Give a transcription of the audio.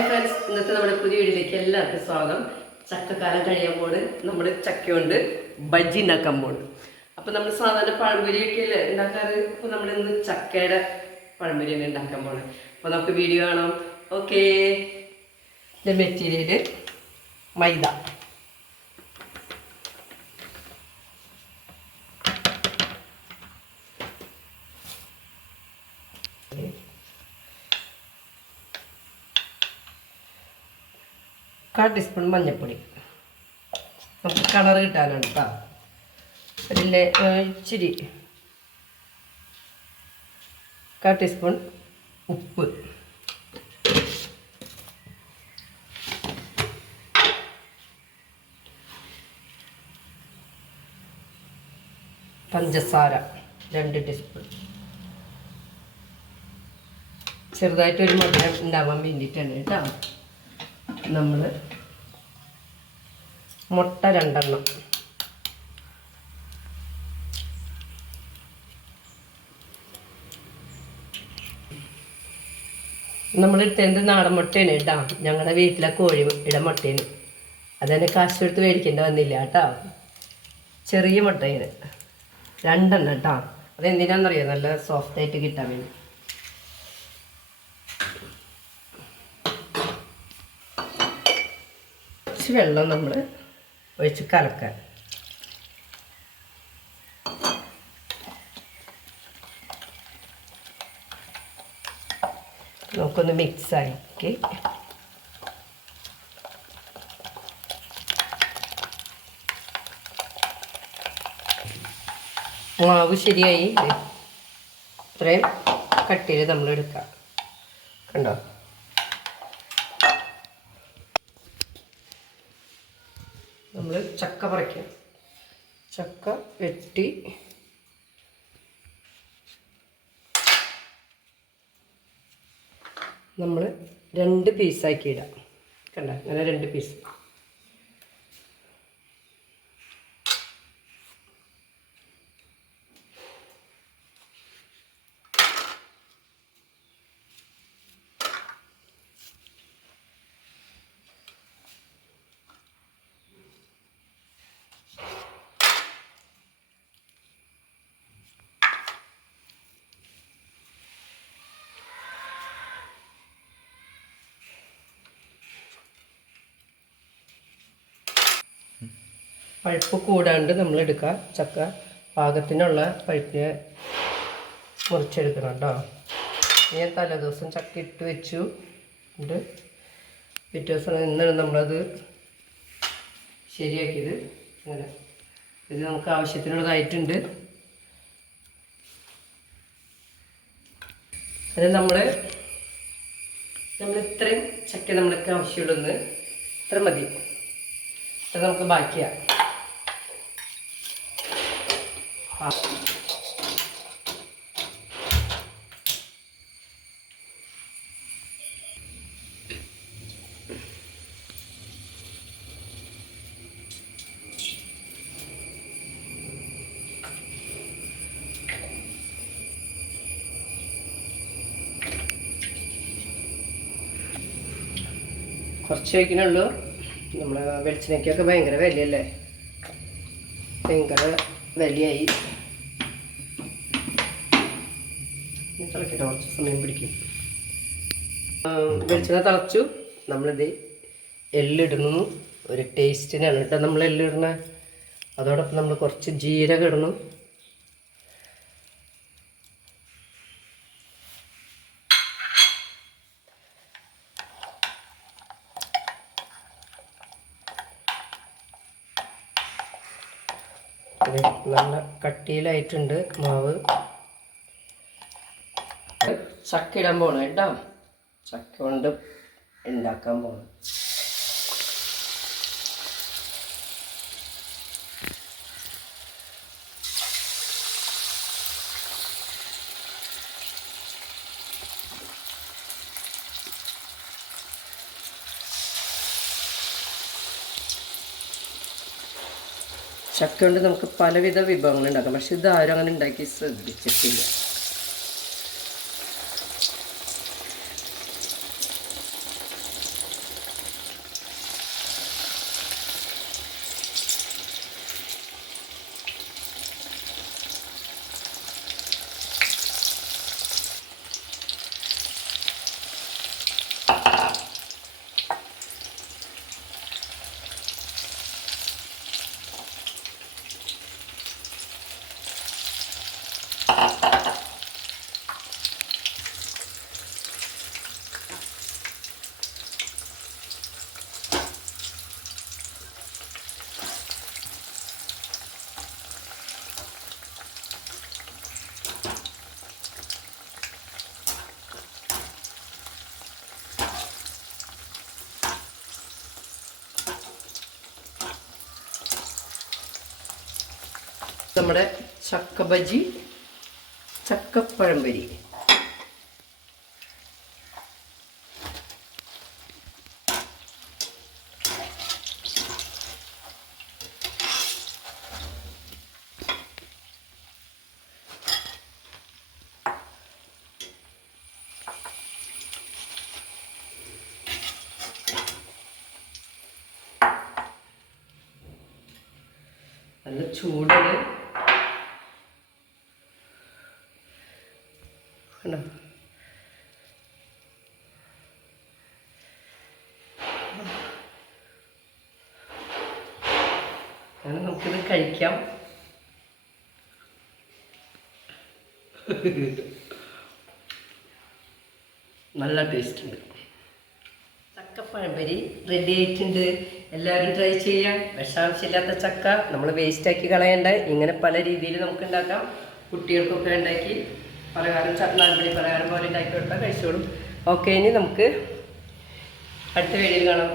Hi friends, ഇന്നത്തെ നമ്മുടെ പുതിയ വീഡിയോയിലേക്ക് എല്ലാവർക്കും സ്വാഗതം. ചക്കക്കാലം കഴിയുമ്പോൾ നമ്മൾ ചക്ക കൊണ്ട് ബജ്ജി ഉണ്ടാക്കാൻ പോകുന്നു. അപ്പോൾ നമ്മൾ സാധാരണ പഴംപൊരിയൊക്കെ അല്ലേ ഉണ്ടാക്കാറ്. അപ്പോൾ നമ്മൾ ഇന്ന് ചക്കയുടെ പഴംപൊരിയാണ് ഉണ്ടാക്കാൻ പോകുന്നത്. അപ്പോൾ നമുക്ക് വീഡിയോ കാണാം. ഓക്കേ. ഇതിൻ്റെ മെറ്റീരിയൽ മൈദ, കാൽ ടീസ്പൂൺ മഞ്ഞൾപ്പൊടി, നമുക്ക് കളർ കിട്ടാനാണ് കേട്ടോ. അതിലെ ഇച്ചിരി കാൽ ടീസ്പൂൺ ഉപ്പ്, പഞ്ചസാര 2 ടീസ്പൂൺ, ചെറുതായിട്ടൊരു മധുരം ഉണ്ടാവാൻ വേണ്ടിയിട്ടാണ് കേട്ടോ. നമ്മൾ മുട്ട 2 എണ്ണം, നമ്മൾ എടുത്തത് നാടൻ മുട്ടയാണ് കേട്ടോ. ഞങ്ങളുടെ വീട്ടിലെ കോഴിയുടെ മുട്ടയാണ്. അതന്നെ കാശ് കൊടുത്ത് മേടിക്കേണ്ടി വന്നില്ല കേട്ടോ. ചെറിയ മുട്ടയാണ് 2 എണ്ണം കേട്ടോ. അതെന്തിനാണെന്നറിയാം, നല്ല സോഫ്റ്റായിട്ട് കിട്ടാൻ വേണ്ടി. കുറച്ച് വെള്ളം നമ്മൾ ഒഴിച്ച് കലക്കാൻ. നമുക്കൊന്ന് മിക്സാക്കി മാവ് ശരിയായി. ഇത്രയും കട്ടിയിൽ നമ്മൾ എടുക്കാം. കണ്ടോ? നമ്മൾ ചക്ക പറിക്കാം. ചക്ക വെട്ടി നമ്മൾ 2 പീസാക്കി ഇടാം. കണ്ട, അങ്ങനെ 2 പീസ്. പഴുപ്പ് കൂടാണ്ട് നമ്മൾ എടുക്കുക. ചക്ക പാകത്തിനുള്ള പഴുപ്പിനെ മുറിച്ചെടുക്കണം കേട്ടോ. ഞാൻ തലേദിവസം ചക്ക ഇട്ട് വെച്ചു. എന്നിട്ട് പിറ്റേ ദിവസം ഇന്നാണ് നമ്മളത് ശരിയാക്കിയത്. അങ്ങനെ ഇത് നമുക്ക് ആവശ്യത്തിനുള്ളതായിട്ടുണ്ട്. അത് നമ്മൾ ഇത്രയും ചക്ക നമ്മൾക്ക് ആവശ്യമുള്ളൂ. ഇത്ര മതി. അത് നമുക്ക് ബാക്കിയാണ്. കുറച്ച് വയ്ക്കണുള്ളൂ. നമ്മൾ വെളിച്ചെണ്ണയ്ക്കൊക്കെ ഭയങ്കര വിലയല്ലേ, ഭയങ്കര വിലയായി. തിളക്കട്ടെ, കുറച്ച് സമയം പിടിക്കും. വെളിച്ചെണ്ണ തിളച്ചു. നമ്മളിത് എള്ളിടുന്നു. ഒരു ടേസ്റ്റിനാണ് കേട്ടോ നമ്മൾ എള്ളിടണ. അതോടൊപ്പം നമ്മൾ കുറച്ച് ജീരകം ഇടണം. നല്ല കട്ടിയിലായിട്ടുണ്ട് മാവ്. ചക്ക ഇടാൻ പോകണം കേട്ടോ. ചക്ക കൊണ്ട് ഉണ്ടാക്കാൻ പോകണം. ചക്ക കൊണ്ട് നമുക്ക് പലവിധ വിഭവങ്ങൾ ഉണ്ടാക്കാം. പക്ഷെ ഇതാരും അങ്ങനെ ഉണ്ടാക്കി ശ്രദ്ധിച്ചിട്ടില്ല. നമ്മുടെ ചക്ക ബജി, ചക്കപ്പഴംപൊരി. നല്ല ചൂടാണ് കണ്ടോ. അങ്ങനെ നമുക്കിത് കഴിക്കാം. നല്ല ടേസ്റ്റ് ഉണ്ട്. ചക്കപ്പഴംപൊരി റെഡി ആയിട്ടുണ്ട്. എല്ലാവരും ട്രൈ ചെയ്യാം. വിഷാംശമില്ലാത്ത ചക്ക നമ്മൾ വേസ്റ്റാക്കി കളയണ്ട. ഇങ്ങനെ പല രീതിയിൽ നമുക്ക് ഉണ്ടാക്കാം. കുട്ടികൾക്കൊക്കെ ഉണ്ടാക്കി പലഹാരം, 4 മണി പലഹാരം പോലെ ഉണ്ടാക്കി കൊടുത്താൽ കഴിച്ചോളും. ഓക്കെ, ഇനി നമുക്ക് അടുത്ത വീഡിയോയിൽ കാണാം.